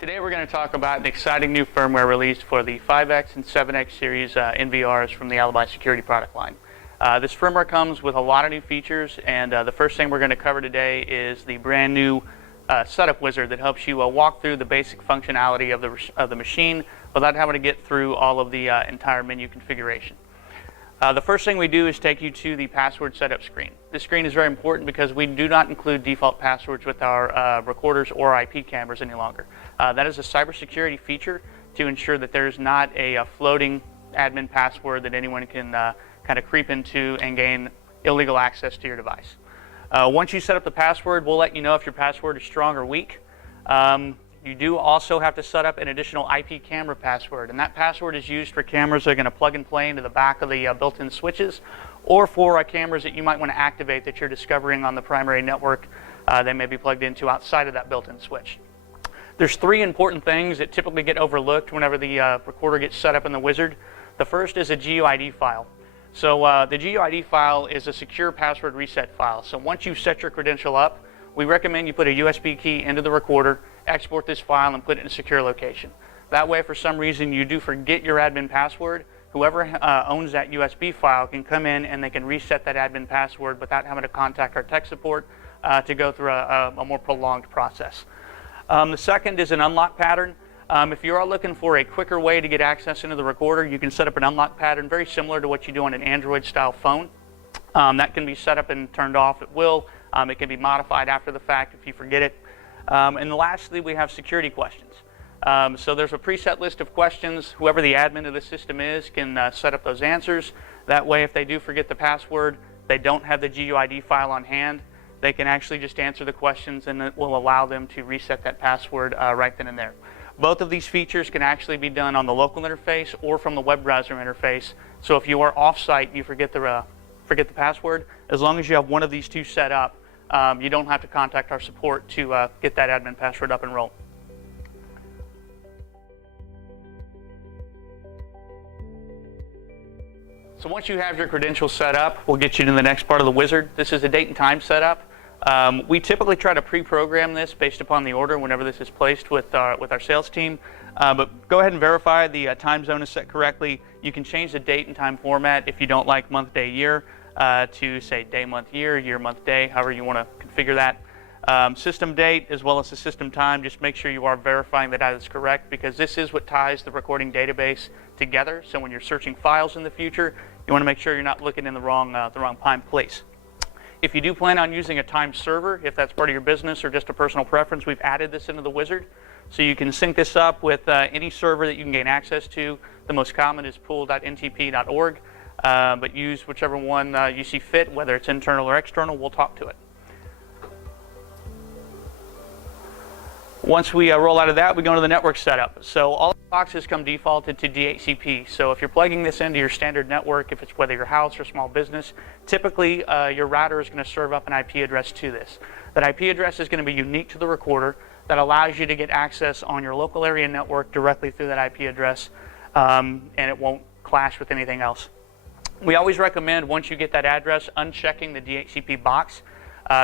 Today we're going to talk about an exciting new firmware released for the 5X and 7X series NVRs from the Alibi security product line. This firmware comes with a lot of new features, and the first thing we're going to cover today is the brand new setup wizard that helps you walk through the basic functionality of the machine without having to get through all of the entire menu configuration. The first thing we do is take you to the password setup screen. This screen is very important because we do not include default passwords with our recorders or IP cameras any longer. That is a cybersecurity feature to ensure that there's not a floating admin password that anyone can kind of creep into and gain illegal access to your device. Once you set up the password, we'll let you know if your password is strong or weak. You do also have to set up an additional IP camera password, and that password is used for cameras that are going to plug and play into the back of the built-in switches, or for cameras that you might want to activate that you're discovering on the primary network that may be plugged into outside of that built-in switch. There's three important things that typically get overlooked whenever the recorder gets set up in the wizard. The first is a GUID file. So the GUID file is a secure password reset file. So once you've set your credential up, we recommend you put a USB key into the recorder, export this file, and put it in a secure location. That way, if for some reason you do forget your admin password, whoever owns that USB file can come in and they can reset that admin password without having to contact our tech support to go through a more prolonged process. The second is an unlock pattern. If you are looking for a quicker way to get access into the recorder, you can set up an unlock pattern very similar to what you do on an Android-style phone. That can be set up and turned off at will. It can be modified after the fact if you forget it. And lastly, we have security questions. So there's a preset list of questions. Whoever the admin of the system is can set up those answers. That way, if they do forget the password, they don't have the GUID file on hand, they can actually just answer the questions, and it will allow them to reset that password right then and there. Both of these features can actually be done on the local interface or from the web browser interface. So if you are off-site and you forget the password, as long as you have one of these two set up, you don't have to contact our support to get that admin password up and roll. So once you have your credentials set up, we'll get you to the next part of the wizard. This is a date and time setup. We typically try to pre-program this based upon the order whenever this is placed with our sales team. But go ahead and verify the time zone is set correctly. You can change the date and time format if you don't like month, day, year to say day, month, year, month, day, however you want to configure that. System date as well as the system time, just make sure you are verifying that is correct, because this is what ties the recording database together. So when you're searching files in the future, you want to make sure you're not looking in the wrong time place. If you do plan on using a timed server, if that's part of your business or just a personal preference, we've added this into the wizard. So you can sync this up with any server that you can gain access to. The most common is pool.ntp.org, but use whichever one you see fit, whether it's internal or external. We'll talk to it. Once we roll out of that, we go into the network setup. So all the boxes come defaulted to DHCP. So if you're plugging this into your standard network, if it's whether your house or small business, typically your router is going to serve up an IP address to this. That IP address is going to be unique to the recorder. That allows you to get access on your local area network directly through that IP address, and it won't clash with anything else. We always recommend, once you get that address, unchecking the DHCP box.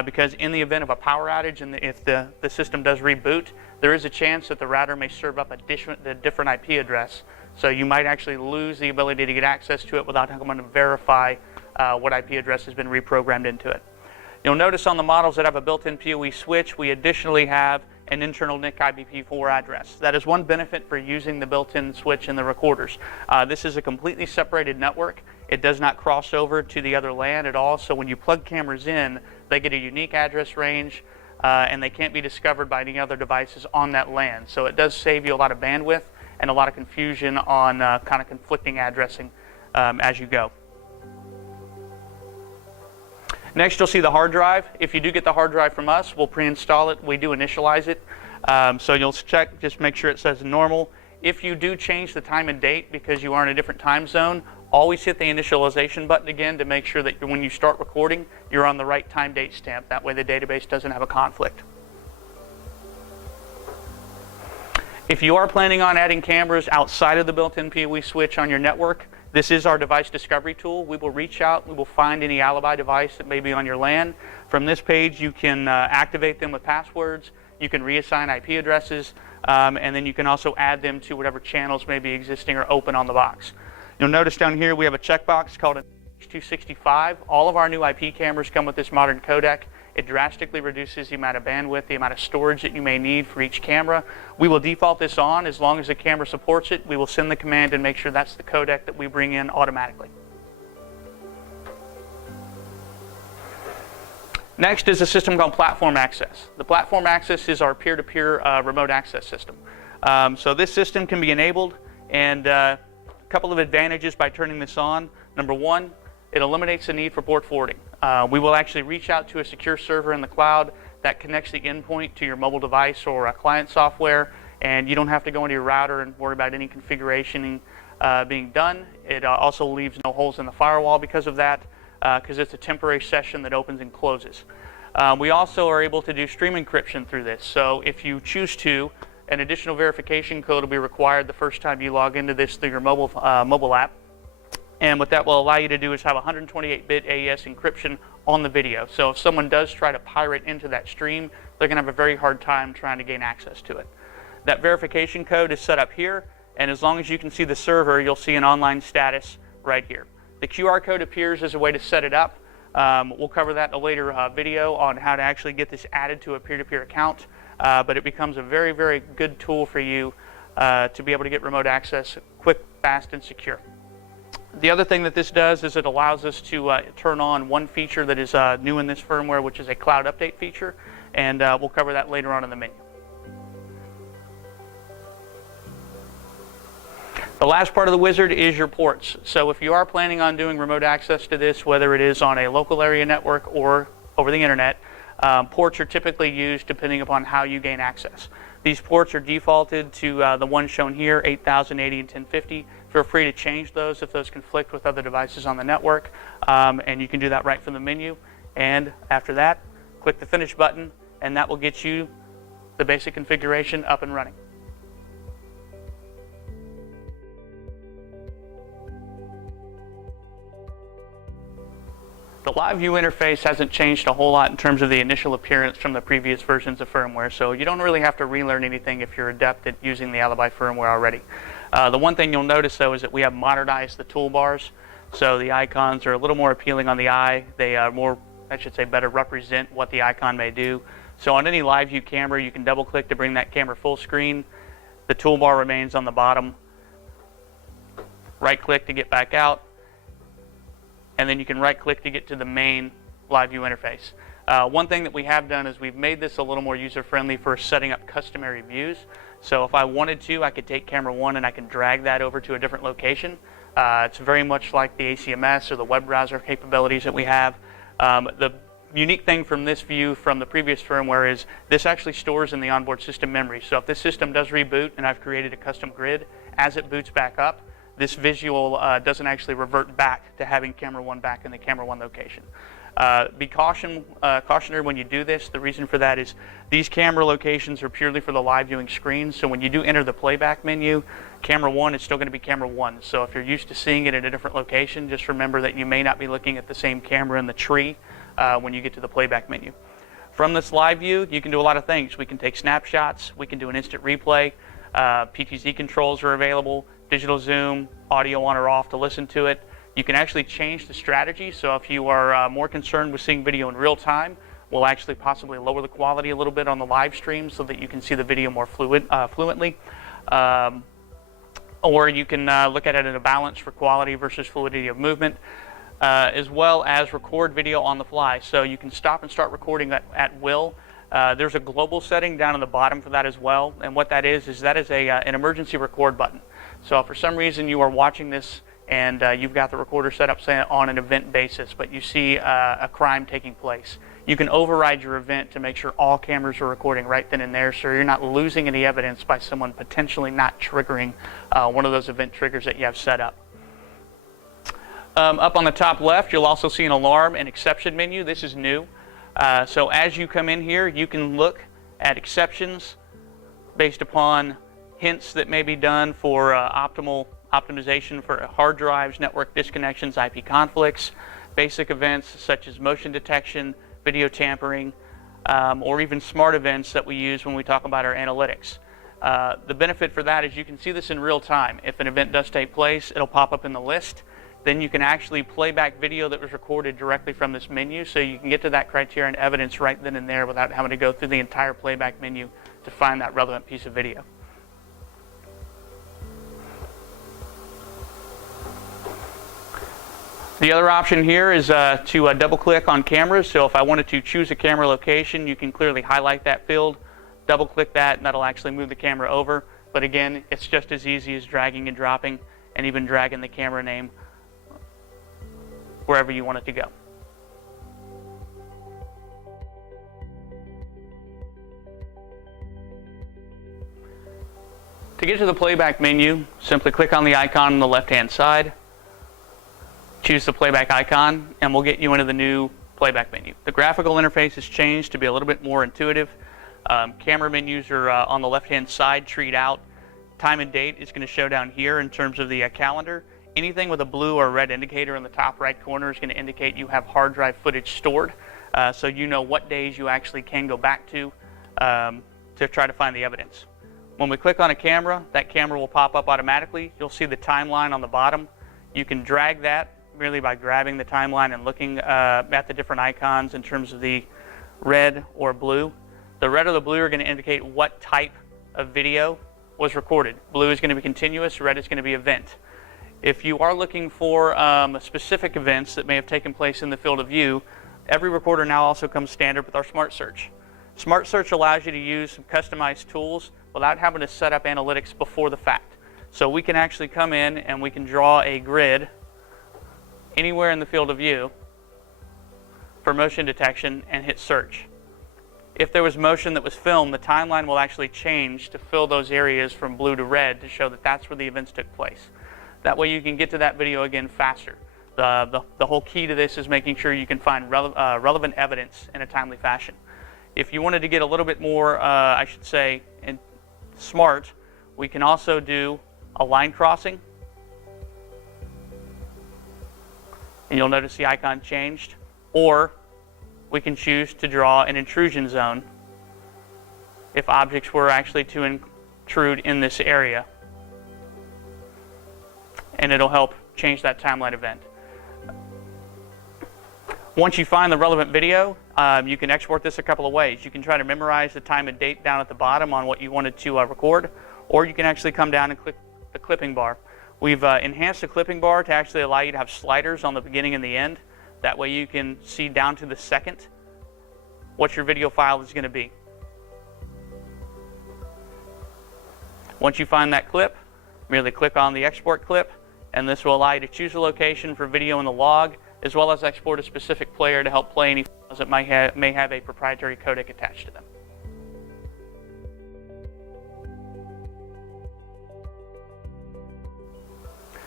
Because in the event of a power outage and if the system does reboot, there is a chance that the router may serve up a different IP address. So you might actually lose the ability to get access to it without having to verify what IP address has been reprogrammed into it. You'll notice on the models that have a built-in PoE switch, we additionally have an internal NIC IPv4 address. That is one benefit for using the built-in switch in the recorders. This is a completely separated network. It does not cross over to the other LAN at all, so when you plug cameras in, they get a unique address range, and they can't be discovered by any other devices on that LAN. So it does save you a lot of bandwidth and a lot of confusion on kind of conflicting addressing as you go. Next, you'll see the hard drive. If you do get the hard drive from us, we'll pre-install it. We do initialize it. So you'll check, just make sure it says normal. If you do change the time and date because you are in a different time zone, always hit the initialization button again to make sure that when you start recording, you're on the right time date stamp. That way the database doesn't have a conflict. If you are planning on adding cameras outside of the built-in PoE switch on your network, this is our device discovery tool. We will reach out, we will find any Alibi device that may be on your LAN. From this page, you can activate them with passwords. You can reassign IP addresses, and then you can also add them to whatever channels may be existing or open on the box. You'll notice down here we have a checkbox called an H265. All of our new IP cameras come with this modern codec. It drastically reduces the amount of bandwidth, the amount of storage that you may need for each camera. We will default this on as long as the camera supports it. We will send the command and make sure that's the codec that we bring in automatically. Next is a system called Platform Access. The Platform Access is our peer-to-peer remote access system. So this system can be enabled, and a couple of advantages by turning this on. Number one, it eliminates the need for port forwarding. We will actually reach out to a secure server in the cloud that connects the endpoint to your mobile device or client software, and you don't have to go into your router and worry about any configuration being done. It also leaves no holes in the firewall because of that, because it's a temporary session that opens and closes. We also are able to do stream encryption through this. So if you choose to, an additional verification code will be required the first time you log into this through your mobile app. And what that will allow you to do is have 128-bit AES encryption on the video. So if someone does try to pirate into that stream, they're going to have a very hard time trying to gain access to it. That verification code is set up here, and as long as you can see the server, you'll see an online status right here. The QR code appears as a way to set it up. We'll cover that in a later video on how to actually get this added to a peer-to-peer account, but it becomes a very, very good tool for you to be able to get remote access quick, fast, and secure. The other thing that this does is it allows us to turn on one feature that is new in this firmware, which is a cloud update feature, and we'll cover that later on in the menu. The last part of the wizard is your ports. So if you are planning on doing remote access to this, whether it is on a local area network or over the internet, ports are typically used depending upon how you gain access. These ports are defaulted to the one shown here, 8080 and 1050. Feel free to change those if those conflict with other devices on the network, and you can do that right from the menu. And after that, click the Finish button, and that will get you the basic configuration up and running. The live view interface hasn't changed a whole lot in terms of the initial appearance from the previous versions of firmware, so you don't really have to relearn anything if you're adept at using the Alibi firmware already. The one thing you'll notice though is that we have modernized the toolbars, so the icons are a little more appealing on the eye. They are more, I should say, better represent what the icon may do. So on any live view camera, you can double click to bring that camera full screen. The toolbar remains on the bottom. Right click to get back out, and then you can right click to get to the main live view interface. One thing that we have done is we've made this a little more user friendly for setting up customary views. So if I wanted to, I could take camera 1 and I can drag that over to a different location. It's very much like the ACMS or the web browser capabilities that we have. The unique thing from this view from the previous firmware is this actually stores in the onboard system memory. So if this system does reboot and I've created a custom grid, as it boots back up, this visual doesn't actually revert back to having camera 1 back in the camera 1 location. Be cautionary when you do this. The reason for that is these camera locations are purely for the live viewing screen. So when you do enter the playback menu, camera 1 is still going to be camera 1. So if you're used to seeing it at a different location, just remember that you may not be looking at the same camera in the tree when you get to the playback menu. From this live view, you can do a lot of things. We can take snapshots. We can do an instant replay. PTZ controls are available. Digital zoom, audio on or off to listen to it. You can actually change the strategy, so if you are more concerned with seeing video in real time, we'll actually possibly lower the quality a little bit on the live stream so that you can see the video more fluently. Or you can look at it in a balance for quality versus fluidity of movement, as well as record video on the fly. So you can stop and start recording at will. There's a global setting down on the bottom for that as well, and what that is an emergency record button. So if for some reason you are watching this and you've got the recorder set up, say, on an event basis, but you see a crime taking place, you can override your event to make sure all cameras are recording right then and there, so you're not losing any evidence by someone potentially not triggering one of those event triggers that you have set up. Up on the top left, you'll also see an alarm and exception menu. This is new. So as you come in here, you can look at exceptions based upon hints that may be done for optimization for hard drives, network disconnections, IP conflicts, basic events such as motion detection, video tampering, or even smart events that we use when we talk about our analytics. The benefit for that is you can see this in real time. If an event does take place, it'll pop up in the list. Then you can actually play back video that was recorded directly from this menu, so you can get to that criteria and evidence right then and there without having to go through the entire playback menu to find that relevant piece of video. The other option here is to double click on cameras. So if I wanted to choose a camera location, you can clearly highlight that field, double click that, and that'll actually move the camera over. But again, it's just as easy as dragging and dropping and even dragging the camera name wherever you want it to go. To get to the playback menu, simply click on the icon on the left-hand side, choose the playback icon, and we'll get you into the new playback menu. The graphical interface has changed to be a little bit more intuitive. Camera menus are on the left-hand side, treed out. Time and date is going to show down here in terms of the calendar. Anything with a blue or red indicator in the top right corner is going to indicate you have hard drive footage stored, so you know what days you actually can go back to try to find the evidence. When we click on a camera, that camera will pop up automatically. You'll see the timeline on the bottom. You can drag that merely by grabbing the timeline and looking at the different icons in terms of the red or blue. The red or the blue are going to indicate what type of video was recorded. Blue is going to be continuous, red is going to be event. If you are looking for specific events that may have taken place in the field of view, every recorder now also comes standard with our Smart Search. Smart Search allows you to use some customized tools without having to set up analytics before the fact. So we can actually come in and we can draw a grid anywhere in the field of view for motion detection and hit search. If there was motion that was filmed, the timeline will actually change to fill those areas from blue to red to show that that's where the events took place. That way you can get to that video again faster. The whole key to this is making sure you can find relevant evidence in a timely fashion. If you wanted to get a little bit more, I should say, smart, we can also do a line crossing. And you'll notice the icon changed. Or we can choose to draw an intrusion zone if objects were actually to intrude in this area. And it'll help change that timeline event. Once you find the relevant video, you can export this a couple of ways. You can try to memorize the time and date down at the bottom on what you wanted to record, or you can actually come down and click the clipping bar. We've enhanced the clipping bar to actually allow you to have sliders on the beginning and the end. That way you can see down to the second what your video file is going to be. Once you find that clip, merely click on the export clip, and this will allow you to choose a location for video in the log, as well as export a specific player to help play any files that may have a proprietary codec attached to them.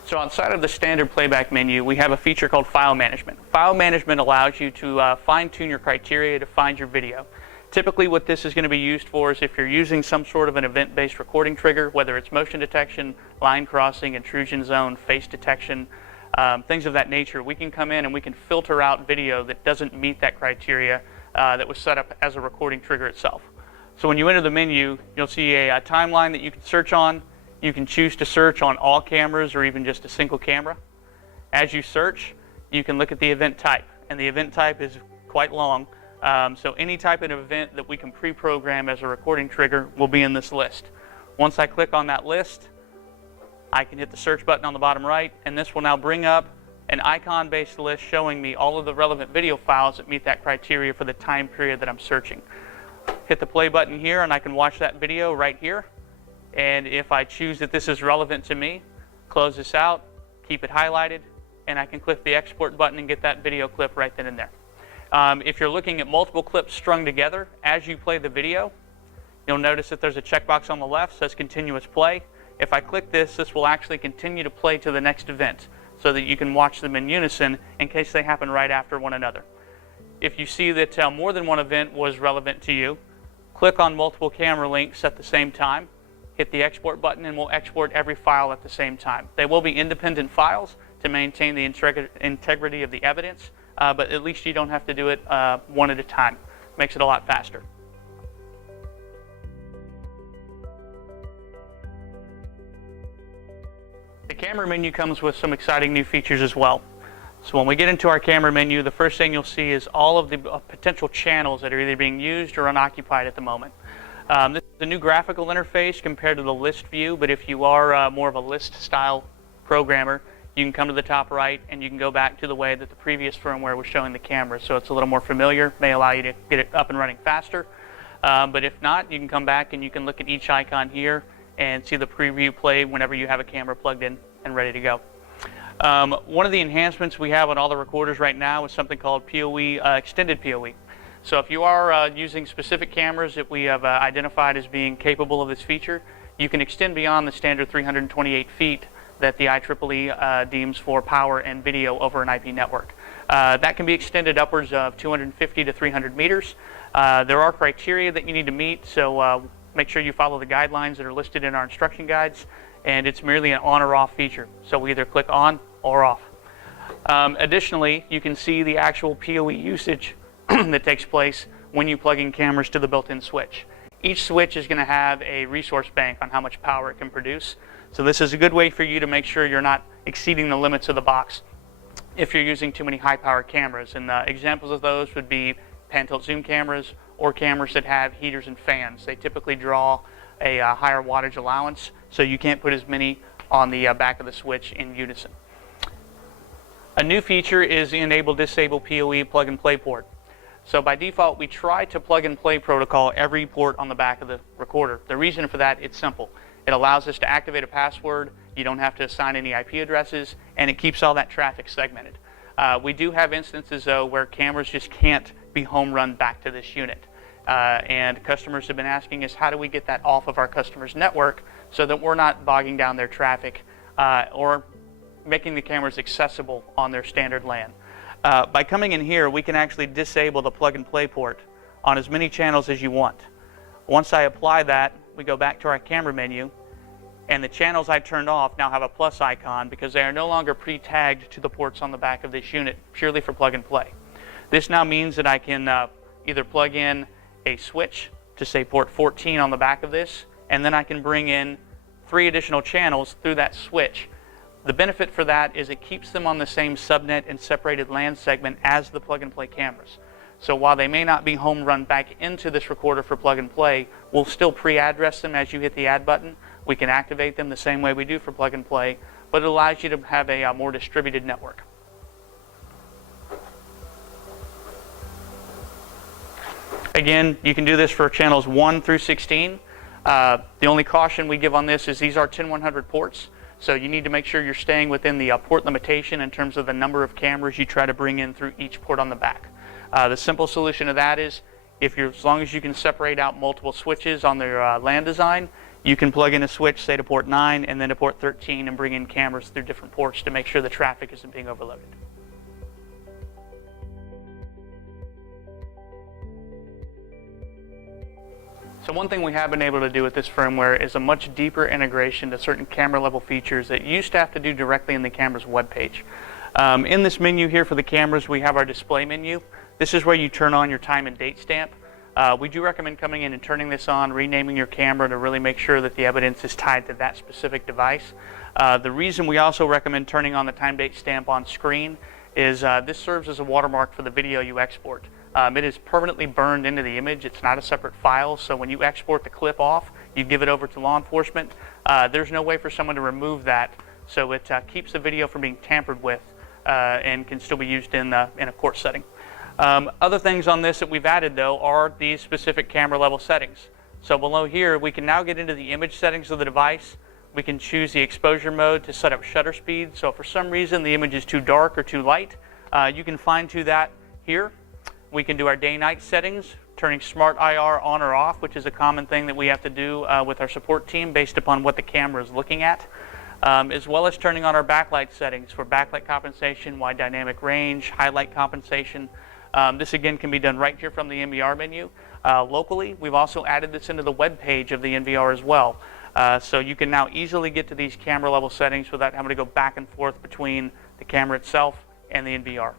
So outside of the standard playback menu, we have a feature called File Management. File Management allows you to fine-tune your criteria to find your video. Typically what this is going to be used for is if you're using some sort of an event-based recording trigger, whether it's motion detection, line crossing, intrusion zone, face detection, things of that nature, we can come in and we can filter out video that doesn't meet that criteria that was set up as a recording trigger itself. So when you enter the menu, you'll see a timeline that you can search on. You can choose to search on all cameras or even just a single camera. As you search, you can look at the event type, and the event type is quite long. So any type of event that we can pre-program as a recording trigger will be in this list. Once I click on that list, I can hit the search button on the bottom right, and this will now bring up an icon-based list showing me all of the relevant video files that meet that criteria for the time period that I'm searching. Hit the play button here, and I can watch that video right here. And if I choose that this is relevant to me, close this out, keep it highlighted, and I can click the export button and get that video clip right then and there. If you're looking at multiple clips strung together, as you play the video, you'll notice that there's a checkbox on the left that says continuous play. If I click this, this will actually continue to play to the next event so that you can watch them in unison in case they happen right after one another. If you see that more than one event was relevant to you, click on multiple camera links at the same time, hit the export button, and we'll export every file at the same time. They will be independent files to maintain the integrity of the evidence, but at least you don't have to do it one at a time. makes it a lot faster. The camera menu comes with some exciting new features as well. So when we get into our camera menu, the first thing you'll see is all of the potential channels that are either being used or unoccupied at the moment. This is a new graphical interface compared to the list view, but if you are more of a list style programmer, you can come to the top right and you can go back to the way that the previous firmware was showing the camera. So it's a little more familiar, may allow you to get it up and running faster. But if not, you can come back and you can look at each icon here and see the preview play whenever you have a camera plugged in and ready to go. One of the enhancements we have on all the recorders right now is something called PoE, extended PoE. So if you are using specific cameras that we have identified as being capable of this feature, you can extend beyond the standard 328 feet that the IEEE deems for power and video over an IP network. That can be extended upwards of 250 to 300 meters. There are criteria that you need to meet, so make sure you follow the guidelines that are listed in our instruction guides, and it's merely an on or off feature. So we either click on or off. Additionally, you can see the actual PoE usage that takes place when you plug in cameras to the built-in switch. Each switch is going to have a resource bank on how much power it can produce. So this is a good way for you to make sure you're not exceeding the limits of the box if you're using too many high-power cameras. And examples of those would be pan-tilt zoom cameras or cameras that have heaters and fans. They typically draw a higher wattage allowance, so you can't put as many on the back of the switch in unison. A new feature is the enable disable PoE plug and play port. So by default, we try to plug and play protocol every port on the back of the recorder. The reason for that, it's simple. It allows us to activate a password, you don't have to assign any IP addresses, and it keeps all that traffic segmented. We do have instances though where cameras just can't be home run back to this unit. And customers have been asking us, how do we get that off of our customers' network so that we're not bogging down their traffic or making the cameras accessible on their standard LAN. By coming in here, we can actually disable the plug and play port on as many channels as you want. Once I apply that, we go back to our camera menu, and the channels I turned off now have a plus icon because they are no longer pre-tagged to the ports on the back of this unit purely for plug and play. This now means that I can either plug in a switch to say port 14 on the back of this, and then I can bring in 3 additional channels through that switch. The benefit for that is it keeps them on the same subnet and separated LAN segment as the plug and play cameras. So while they may not be home run back into this recorder for plug and play, we'll still pre-address them as you hit the add button. We can activate them the same way we do for plug and play, but it allows you to have a more distributed network. Again, you can do this for channels 1 through 16. The only caution we give on this is these are 10100 ports, so you need to make sure you're staying within the port limitation in terms of the number of cameras you try to bring in through each port on the back. The simple solution to that is, as long as you can separate out multiple switches on their LAN design, you can plug in a switch, say to port 9 and then to port 13, and bring in cameras through different ports to make sure the traffic isn't being overloaded. So one thing we have been able to do with this firmware is a much deeper integration to certain camera level features that you used to have to do directly in the camera's web page. In this menu here for the cameras, we have our display menu. This is where you turn on your time and date stamp. We do recommend coming in and turning this on, renaming your camera to really make sure that the evidence is tied to that specific device. The reason we also recommend turning on the time date stamp on screen is this serves as a watermark for the video you export. It is permanently burned into the image. It's not a separate file, so when you export the clip off, you give it over to law enforcement. There's no way for someone to remove that, so it keeps the video from being tampered with and can still be used in a court setting. Other things on this that we've added, though, are these specific camera level settings. So below here, we can now get into the image settings of the device. We can choose the exposure mode to set up shutter speed. So if for some reason the image is too dark or too light, you can fine-tune that here. We can do our day-night settings, turning Smart IR on or off, which is a common thing that we have to do with our support team based upon what the camera is looking at, as well as turning on our backlight settings for backlight compensation, wide dynamic range, highlight compensation. This again can be done right here from the NVR menu. Locally, we've also added this into the web page of the NVR as well. So you can now easily get to these camera level settings without having to go back and forth between the camera itself and the NVR.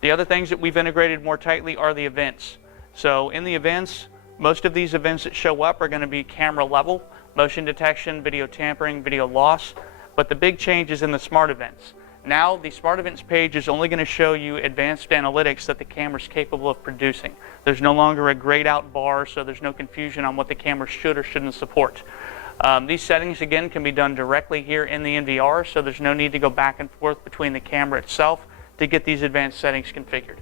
The other things that we've integrated more tightly are the events. So in the events, most of these events that show up are going to be camera level, motion detection, video tampering, video loss, but the big change is in the smart events. Now the smart events page is only going to show you advanced analytics that the camera is capable of producing. There's no longer a grayed out bar, so there's no confusion on what the camera should or shouldn't support. These settings again can be done directly here in the NVR, so there's no need to go back and forth between the camera itself to get these advanced settings configured.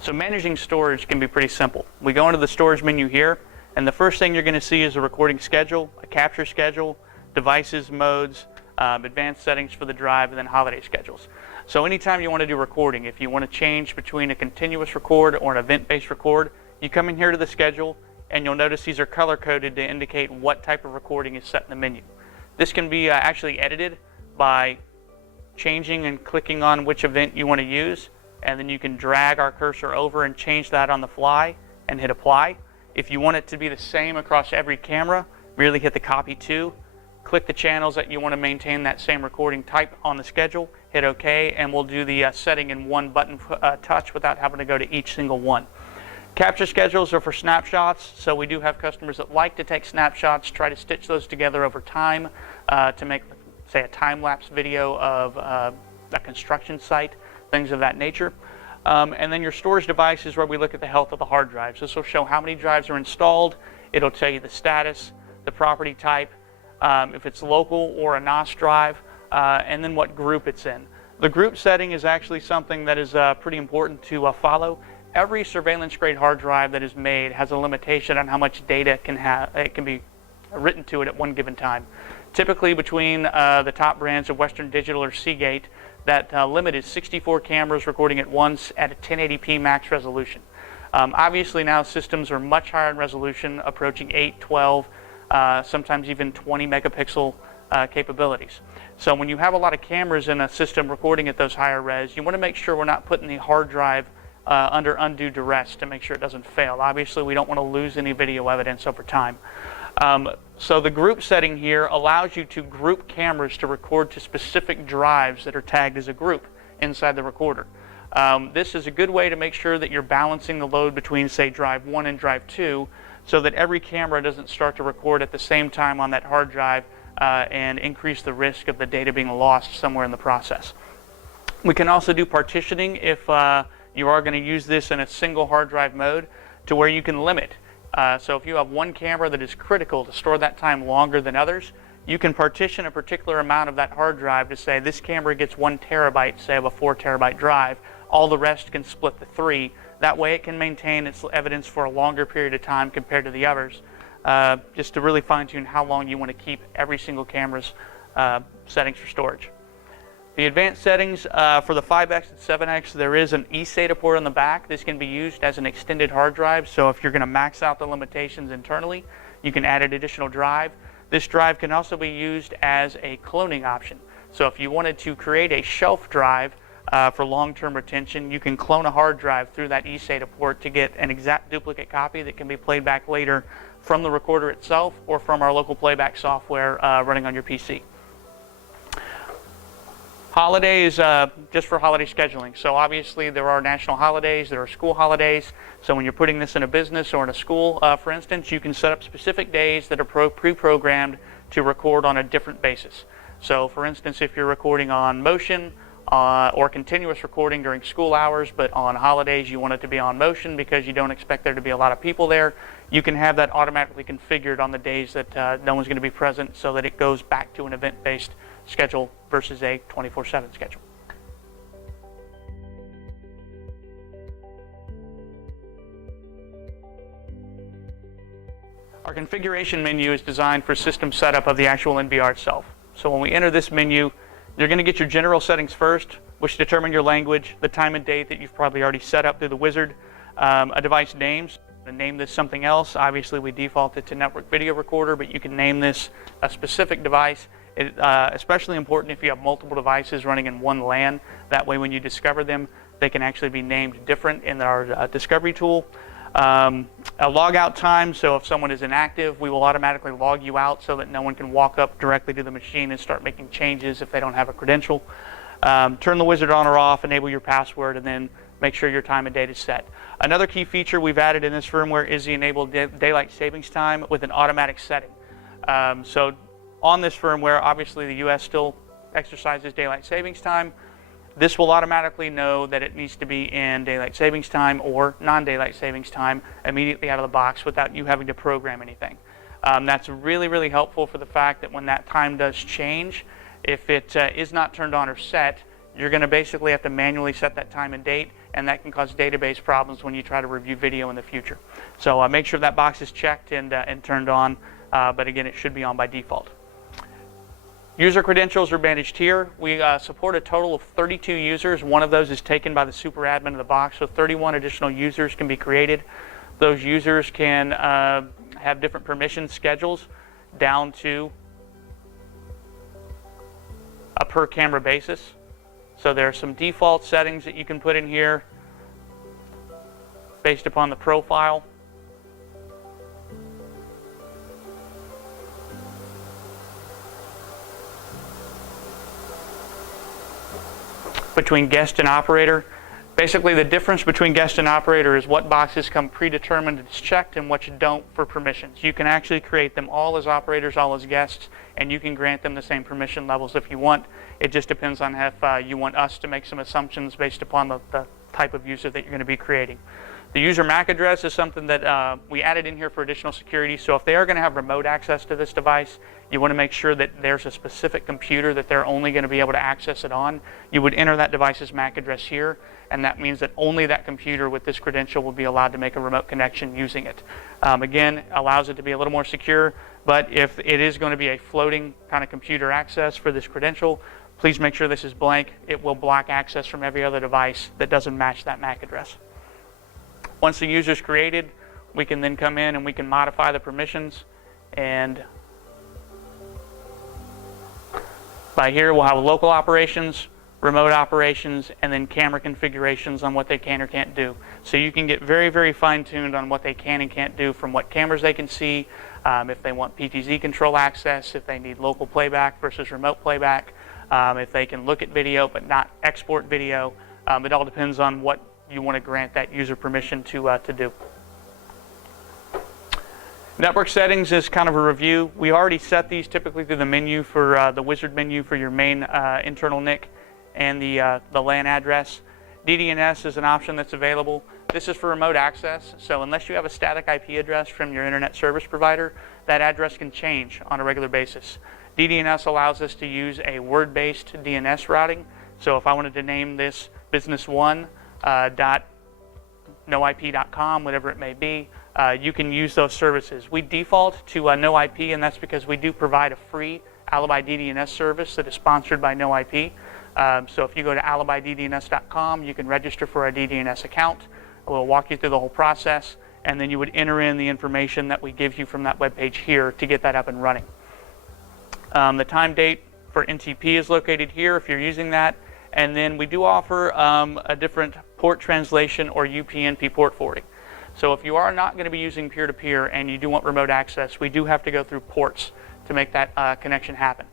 So managing storage can be pretty simple. We go into the storage menu here, and the first thing you're going to see is a recording schedule, a capture schedule, devices, modes, advanced settings for the drive, and then holiday schedules. So anytime you want to do recording, if you want to change between a continuous record or an event-based record, you come in here to the schedule, and you'll notice these are color-coded to indicate what type of recording is set in the menu. This can be actually edited by changing and clicking on which event you want to use, and then you can drag our cursor over and change that on the fly and hit apply. If you want it to be the same across every camera, merely hit the copy to, click the channels that you want to maintain that same recording type on the schedule, hit OK, and we'll do the setting in one button touch without having to go to each single one. Capture schedules are for snapshots, so we do have customers that like to take snapshots, try to stitch those together over time to make, say, a time-lapse video of a construction site, things of that nature. And then your storage device is where we look at the health of the hard drives. This will show how many drives are installed. It'll tell you the status, the property type, if it's local or a NOS drive, and then what group it's in. The group setting is actually something that is pretty important to follow. Every surveillance-grade hard drive that is made has a limitation on how much data it can be written to it at one given time. Typically between the top brands of Western Digital or Seagate, that limit is 64 cameras recording at once at a 1080p max resolution. Obviously now systems are much higher in resolution, approaching 8, 12, sometimes even 20 megapixel capabilities. So when you have a lot of cameras in a system recording at those higher res, you want to make sure we're not putting the hard drive under undue duress to make sure it doesn't fail. Obviously we don't want to lose any video evidence over time. So the group setting here allows you to group cameras to record to specific drives that are tagged as a group inside the recorder. This is a good way to make sure that you're balancing the load between, say, drive 1 and drive 2, so that every camera doesn't start to record at the same time on that hard drive and increase the risk of the data being lost somewhere in the process. We can also do partitioning if you are going to use this in a single hard drive mode, to where you can limit. So if you have one camera that is critical to store that time longer than others, you can partition a particular amount of that hard drive to say this camera gets 1 terabyte, say of a 4 terabyte drive, all the rest can split the 3. That way it can maintain its evidence for a longer period of time compared to the others, just to really fine tune how long you want to keep every single camera's settings for storage. The advanced settings for the 5X and 7X, there is an eSATA port on the back. This can be used as an extended hard drive, so if you're going to max out the limitations internally, you can add an additional drive. This drive can also be used as a cloning option. So if you wanted to create a shelf drive for long-term retention, you can clone a hard drive through that eSATA port to get an exact duplicate copy that can be played back later from the recorder itself or from our local playback software running on your PC. Holidays, just for holiday scheduling. So obviously there are national holidays, there are school holidays. So when you're putting this in a business or in a school, for instance, you can set up specific days that are pre-programmed to record on a different basis. So for instance, if you're recording on motion or continuous recording during school hours, but on holidays you want it to be on motion because you don't expect there to be a lot of people there, you can have that automatically configured on the days that no one's going to be present, so that it goes back to an event-based schedule versus a 24/7 schedule. Our configuration menu is designed for system setup of the actual NVR itself. So when we enter this menu, you're going to get your general settings first, which determine your language, the time and date that you've probably already set up through the wizard, a device name. To name this something else, obviously we default it to network video recorder, but you can name this a specific device. Especially important if you have multiple devices running in one LAN. That way when you discover them, they can actually be named different in our discovery tool. A logout time, so if someone is inactive, we will automatically log you out so that no one can walk up directly to the machine and start making changes if they don't have a credential. Turn the wizard on or off, enable your password, and then make sure your time and date is set. Another key feature we've added in this firmware is the enabled daylight savings time with an automatic setting. So on this firmware, obviously the US still exercises daylight savings time. This will automatically know that it needs to be in daylight savings time or non-daylight savings time immediately out of the box without you having to program anything. That's really, really helpful for the fact that when that time does change, if it is not turned on or set, you're going to basically have to manually set that time and date, and that can cause database problems when you try to review video in the future. So make sure that box is checked and turned on, but again, it should be on by default. User credentials are managed here. We support a total of 32 users. One of those is taken by the super admin of the box, so 31 additional users can be created. Those users can have different permission schedules down to a per camera basis. So there are some default settings that you can put in here based upon the profile. Between guest and operator. Basically, the difference between guest and operator is what boxes come predetermined and checked and what you don't for permissions. You can actually create them all as operators, all as guests, and you can grant them the same permission levels if you want. It just depends on if you want us to make some assumptions based upon the type of user that you're going to be creating. The user MAC address is something that we added in here for additional security. So if they are going to have remote access to this device, you want to make sure that there's a specific computer that they're only going to be able to access it on. You would enter that device's MAC address here, and that means that only that computer with this credential will be allowed to make a remote connection using it. Again, allows it to be a little more secure, but if it is going to be a floating kind of computer access for this credential, please make sure this is blank. It will block access from every other device that doesn't match that MAC address. Once the user is created, we can then come in and we can modify the permissions, and by here we'll have local operations, remote operations, and then camera configurations on what they can or can't do. So you can get very, very fine-tuned on what they can and can't do, from what cameras they can see, if they want PTZ control access, if they need local playback versus remote playback, if they can look at video but not export video. It all depends on what you want to grant that user permission to do. Network settings is kind of a review. We already set these typically through the menu for the wizard menu for your main internal NIC and the LAN address. DDNS is an option that's available. This is for remote access, so unless you have a static IP address from your internet service provider, that address can change on a regular basis. DDNS allows us to use a word-based DNS routing. So if I wanted to name this business1.noip.com, whatever it may be, you can use those services. We default to NoIP, and that's because we do provide a free Alibi DDNS service that is sponsored by NoIP. So if you go to alibiddns.com, you can register for a DDNS account. We'll walk you through the whole process, and then you would enter in the information that we give you from that webpage here to get that up and running. The time date for NTP is located here if you're using that. And then we do offer a different port translation or UPnP port forwarding. So if you are not going to be using peer-to-peer and you do want remote access, we do have to go through ports to make that connection happen.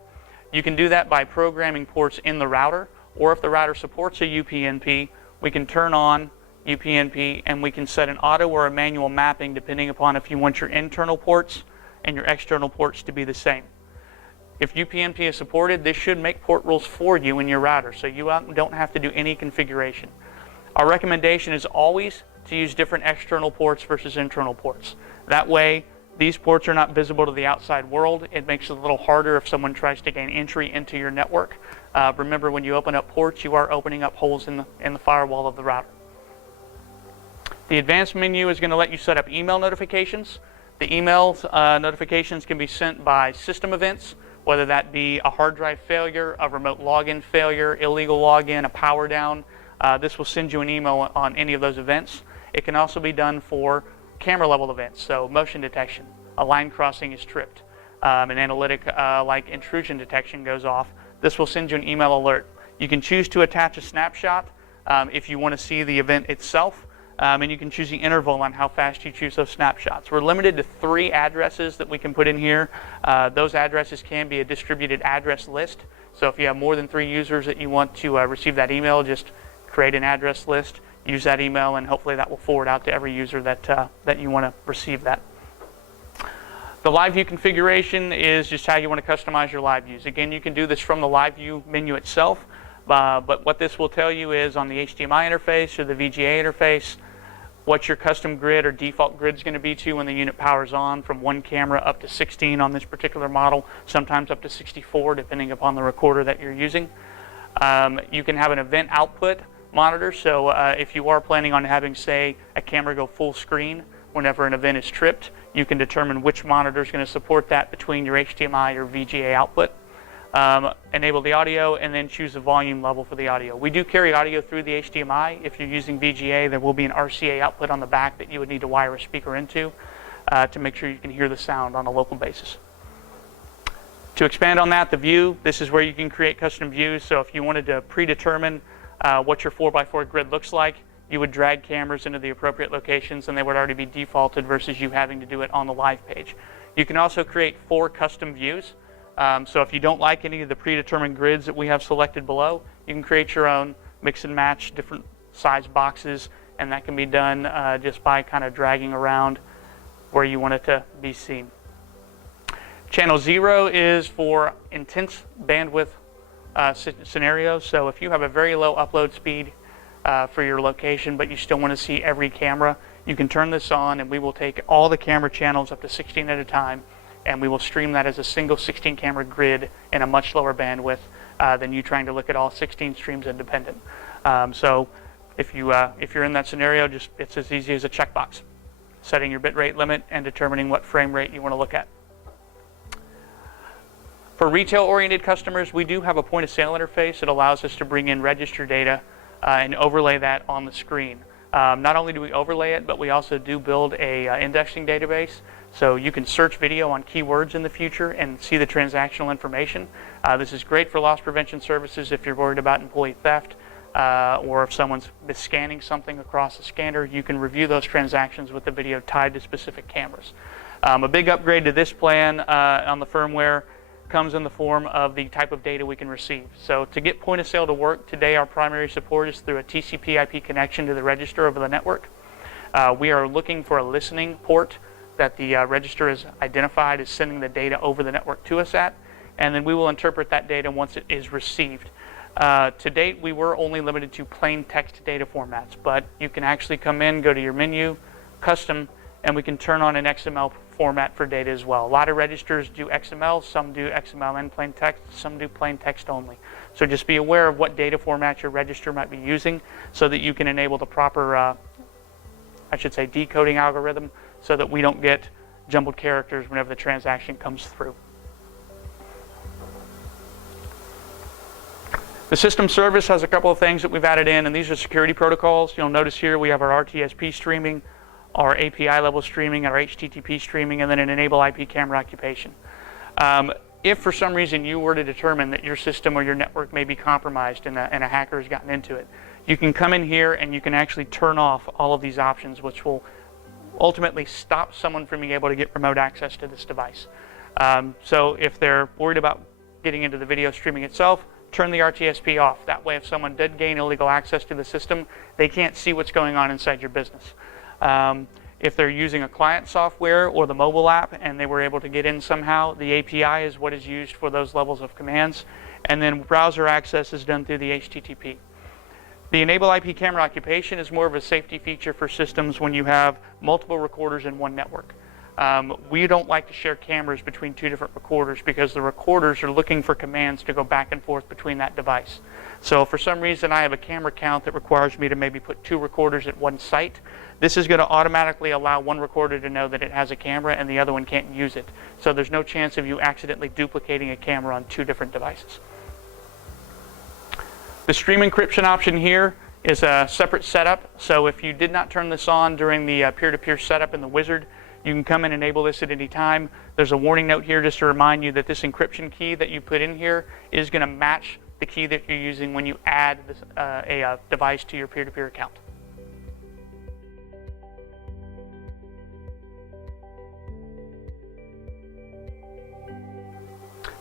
You can do that by programming ports in the router, or if the router supports a UPnP, we can turn on UPnP and we can set an auto or a manual mapping depending upon if you want your internal ports and your external ports to be the same. If UPnP is supported, this should make port rules for you in your router, so you don't have to do any configuration. Our recommendation is always to use different external ports versus internal ports. That way, these ports are not visible to the outside world. It makes it a little harder if someone tries to gain entry into your network. Remember, when you open up ports, you are opening up holes in the firewall of the router. The advanced menu is going to let you set up email notifications. The email notifications can be sent by system events, whether that be a hard drive failure, a remote login failure, illegal login, a power down. This will send you an email on any of those events. It can also be done for camera level events, so motion detection, a line crossing is tripped, an analytic like intrusion detection goes off. This will send you an email alert. You can choose to attach a snapshot if you want to see the event itself, and you can choose the interval on how fast you choose those snapshots. We're limited to 3 addresses that we can put in here. Those addresses can be a distributed address list, So if you have more than 3 users that you want to receive that email, just create an address list, use that email, and hopefully that will forward out to every user that you want to receive that. The live view configuration is just how you want to customize your live views. Again, you can do this from the live view menu itself, but what this will tell you is on the HDMI interface or the VGA interface, what your custom grid or default grid is going to be to when the unit powers on, from 1 camera up to 16 on this particular model, sometimes up to 64 depending upon the recorder that you're using. You can have an event output monitor, so if you are planning on having, say, a camera go full screen whenever an event is tripped, you can determine which monitor is going to support that between your HDMI or VGA output. Enable the audio, and then choose the volume level for the audio. We do carry audio through the HDMI. If you're using VGA, there will be an RCA output on the back that you would need to wire a speaker into to make sure you can hear the sound on a local basis. To expand on that, the view, this is where you can create custom views. So if you wanted to predetermine what your 4x4 grid looks like, you would drag cameras into the appropriate locations and they would already be defaulted versus you having to do it on the live page. You can also create 4 custom views. So if you don't like any of the predetermined grids that we have selected below, you can create your own, mix and match different size boxes, and that can be done just by kind of dragging around where you want it to be seen. Channel 0 is for intense bandwidth scenarios. So if you have a very low upload speed for your location, but you still want to see every camera, you can turn this on and we will take all the camera channels up to 16 at a time, and we will stream that as a single 16 camera grid in a much lower bandwidth than you trying to look at all 16 streams independent. So if you're in that scenario, it's as easy as a checkbox, setting your bitrate limit and determining what frame rate you want to look at. For retail-oriented customers, we do have a point-of-sale interface that allows us to bring in register data and overlay that on the screen. Not only do we overlay it, but we also do build a indexing database. So you can search video on keywords in the future and see the transactional information. This is great for loss prevention services if you're worried about employee theft or if someone's scanning something across the scanner. You can review those transactions with the video tied to specific cameras. A big upgrade to this plan on the firmware comes in the form of the type of data we can receive. So to get point of sale to work today, our primary support is through a TCP IP connection to the register over the network. We are looking for a listening port that the register is identified as sending the data over the network to us at, and then we will interpret that data once it is received. To date, we were only limited to plain text data formats, but you can actually come in, go to your menu, custom, and we can turn on an XML format for data as well. A lot of registers do XML, some do XML and plain text, some do plain text only. So just be aware of what data format your register might be using so that you can enable the proper, decoding algorithm so that we don't get jumbled characters whenever the transaction comes through. The system service has a couple of things that we've added in, and these are security protocols. You'll notice here we have our RTSP streaming, our API level streaming, our HTTP streaming, and then an enable IP camera occupation. If for some reason you were to determine that your system or your network may be compromised and a hacker has gotten into it, you can come in here and you can actually turn off all of these options, which will ultimately stop someone from being able to get remote access to this device. So if they're worried about getting into the video streaming itself, turn the RTSP off. That way if someone did gain illegal access to the system, they can't see what's going on inside your business. If they're using a client software or the mobile app and they were able to get in somehow, the API is what is used for those levels of commands, and then browser access is done through the HTTP. The enable IP camera occupation is more of a safety feature for systems when you have multiple recorders in one network. We don't like to share cameras between 2 different recorders because the recorders are looking for commands to go back and forth between that device. So if for some reason I have a camera count that requires me to maybe put 2 recorders at one site, this is going to automatically allow one recorder to know that it has a camera and the other one can't use it. So there's no chance of you accidentally duplicating a camera on 2 different devices. The stream encryption option here is a separate setup. So if you did not turn this on during the peer-to-peer setup in the wizard, you can come and enable this at any time. There's a warning note here just to remind you that this encryption key that you put in here is going to match the key that you're using when you add this, a device to your peer-to-peer account.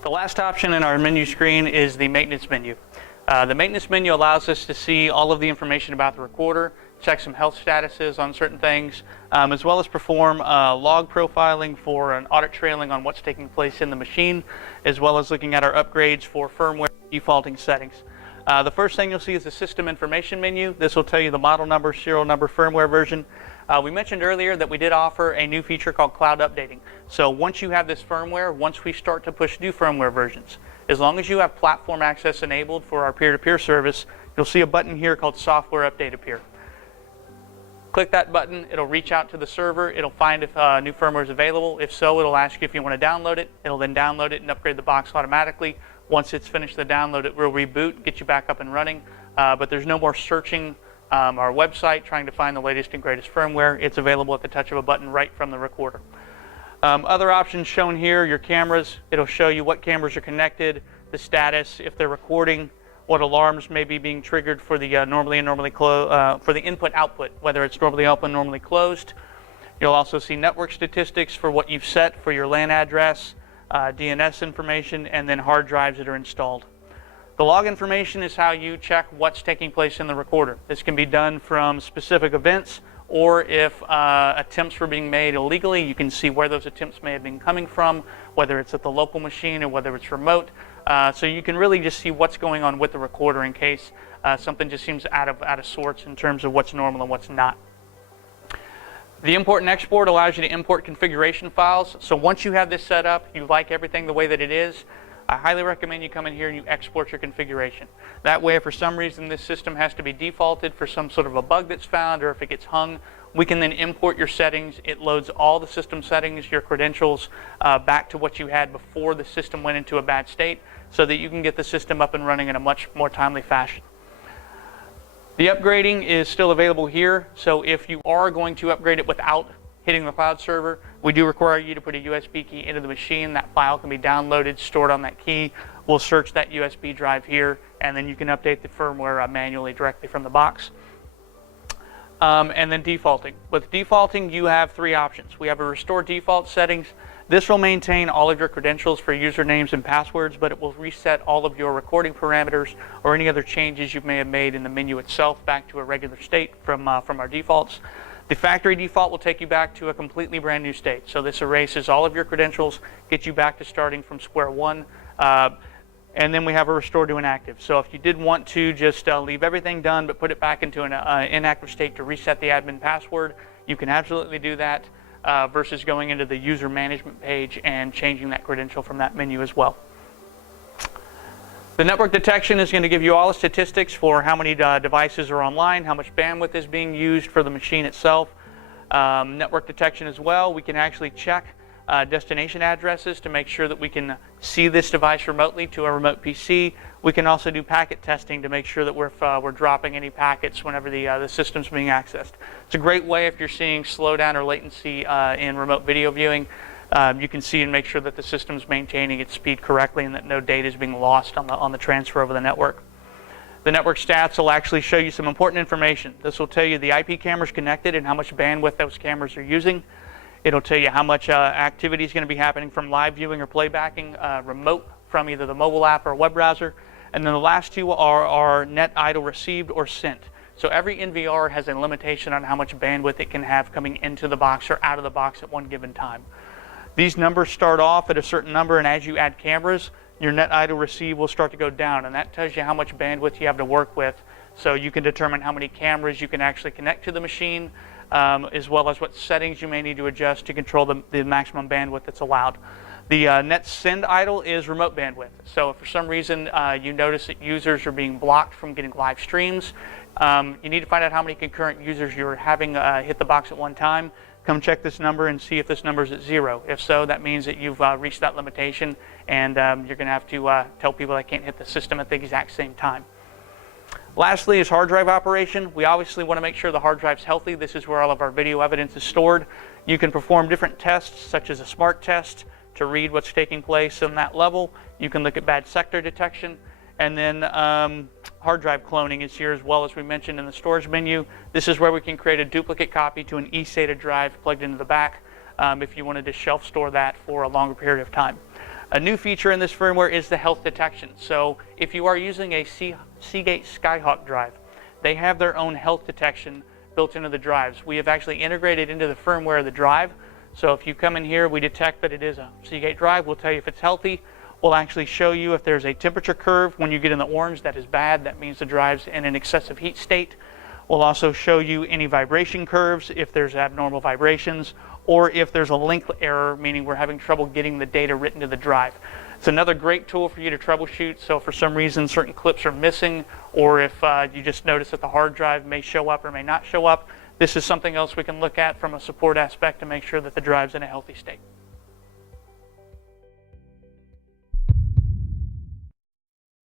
The last option in our menu screen is the maintenance menu. The maintenance menu allows us to see all of the information about the recorder, check some health statuses on certain things, as well as perform log profiling for an audit trailing on what's taking place in the machine, as well as looking at our upgrades for firmware defaulting settings. The first thing you'll see is the system information menu. This will tell you the model number, serial number, firmware version. We mentioned earlier that we did offer a new feature called cloud updating. So once you have this firmware, once we start to push new firmware versions, as long as you have platform access enabled for our peer-to-peer service, you'll see a button here called software update appear. Click that button, it'll reach out to the server, it'll find if new firmware is available. If so, it'll ask you if you want to download it. It'll then download it and upgrade the box automatically. Once it's finished the download, it will reboot, get you back up and running. But there's no more searching our website trying to find the latest and greatest firmware. It's available at the touch of a button right from the recorder. Other options shown here, your cameras. It'll show you what cameras are connected, the status, if they're recording, what alarms may be being triggered for the for the input-output, whether it's normally open, normally closed. You'll also see network statistics for what you've set for your LAN address, DNS information, and then hard drives that are installed. The log information is how you check what's taking place in the recorder. This can be done from specific events, or if attempts were being made illegally, you can see where those attempts may have been coming from, whether it's at the local machine or whether it's remote. So you can really just see what's going on with the recorder in case something just seems out of sorts in terms of what's normal and what's not. The import and export allows you to import configuration files. So once you have this set up, you like everything the way that it is, I highly recommend you come in here and you export your configuration. That way, if for some reason this system has to be defaulted for some sort of a bug that's found, or if it gets hung, we can then import your settings. It loads all the system settings, your credentials, back to what you had before the system went into a bad state, so that you can get the system up and running in a much more timely fashion. The upgrading is still available here, so if you are going to upgrade it without hitting the cloud server, we do require you to put a USB key into the machine. That file can be downloaded, stored on that key. We'll search that USB drive here, and then you can update the firmware manually directly from the box. And then defaulting. With defaulting, you have three options. We have a restore default settings. This will maintain all of your credentials for usernames and passwords, but it will reset all of your recording parameters or any other changes you may have made in the menu itself back to a regular state from our defaults. The factory default will take you back to a completely brand new state. So this erases all of your credentials, gets you back to starting from square one. And then we have a restore to inactive. So if you did want to just leave everything done but put it back into an inactive state to reset the admin password, you can absolutely do that versus going into the user management page and changing that credential from that menu as well. The network detection is going to give you all the statistics for how many devices are online, how much bandwidth is being used for the machine itself. Network detection as well, we can actually check destination addresses to make sure that we can see this device remotely to a remote PC. We can also do packet testing to make sure that we're dropping any packets whenever the system's being accessed. It's a great way if you're seeing slowdown or latency in remote video viewing. You can see and make sure that the system's maintaining its speed correctly and that no data is being lost on the transfer over the network. The network stats will actually show you some important information. This will tell you the IP cameras connected and how much bandwidth those cameras are using. It'll tell you how much activity is going to be happening from live viewing or playbacking remote from either the mobile app or a web browser. And then the last two are net idle received or sent. So every NVR has a limitation on how much bandwidth it can have coming into the box or out of the box at one given time. These numbers start off at a certain number, and as you add cameras, your net idle receive will start to go down, and that tells you how much bandwidth you have to work with. So you can determine how many cameras you can actually connect to the machine, as well as what settings you may need to adjust to control the maximum bandwidth that's allowed. The net send idle is remote bandwidth. So if for some reason you notice that users are being blocked from getting live streams, you need to find out how many concurrent users you're having hit the box at one time. Come check this number and see if this number is at 0. If so, that means that you've reached that limitation, and you're going to have to tell people they can't hit the system at the exact same time. Lastly is hard drive operation. We obviously want to make sure the hard drive's healthy. This is where all of our video evidence is stored. You can perform different tests, such as a smart test, to read what's taking place on that level. You can look at bad sector detection. And then hard drive cloning is here as well, as we mentioned in the storage menu. This is where we can create a duplicate copy to an eSATA drive plugged into the back if you wanted to shelf store that for a longer period of time. A new feature in this firmware is the health detection. So if you are using a Seagate Skyhawk drive, they have their own health detection built into the drives. We have actually integrated into the firmware of the drive. So if you come in here, we detect that it is a Seagate drive. We'll tell you if it's healthy. We'll actually show you if there's a temperature curve. When you get in the orange, that is bad. That means the drive's in an excessive heat state. We'll also show you any vibration curves, if there's abnormal vibrations, or if there's a link error, meaning we're having trouble getting the data written to the drive. It's another great tool for you to troubleshoot. So if for some reason certain clips are missing, or if you just notice that the hard drive may show up or may not show up, this is something else we can look at from a support aspect to make sure that the drive's in a healthy state.